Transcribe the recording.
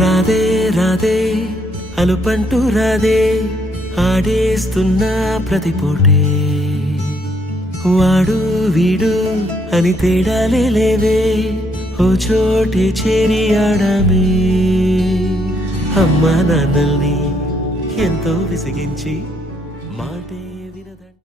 రాధే రాధే అలుపంటూ రాధే ఆడేస్తున్నా ప్రతిపోటే వాడు వీడు అని తేడాలే లేవే ఓ చోటే చేరి ఆడామే అమ్మా నాన్నల్ని ఎంతో విసిగించి మాటే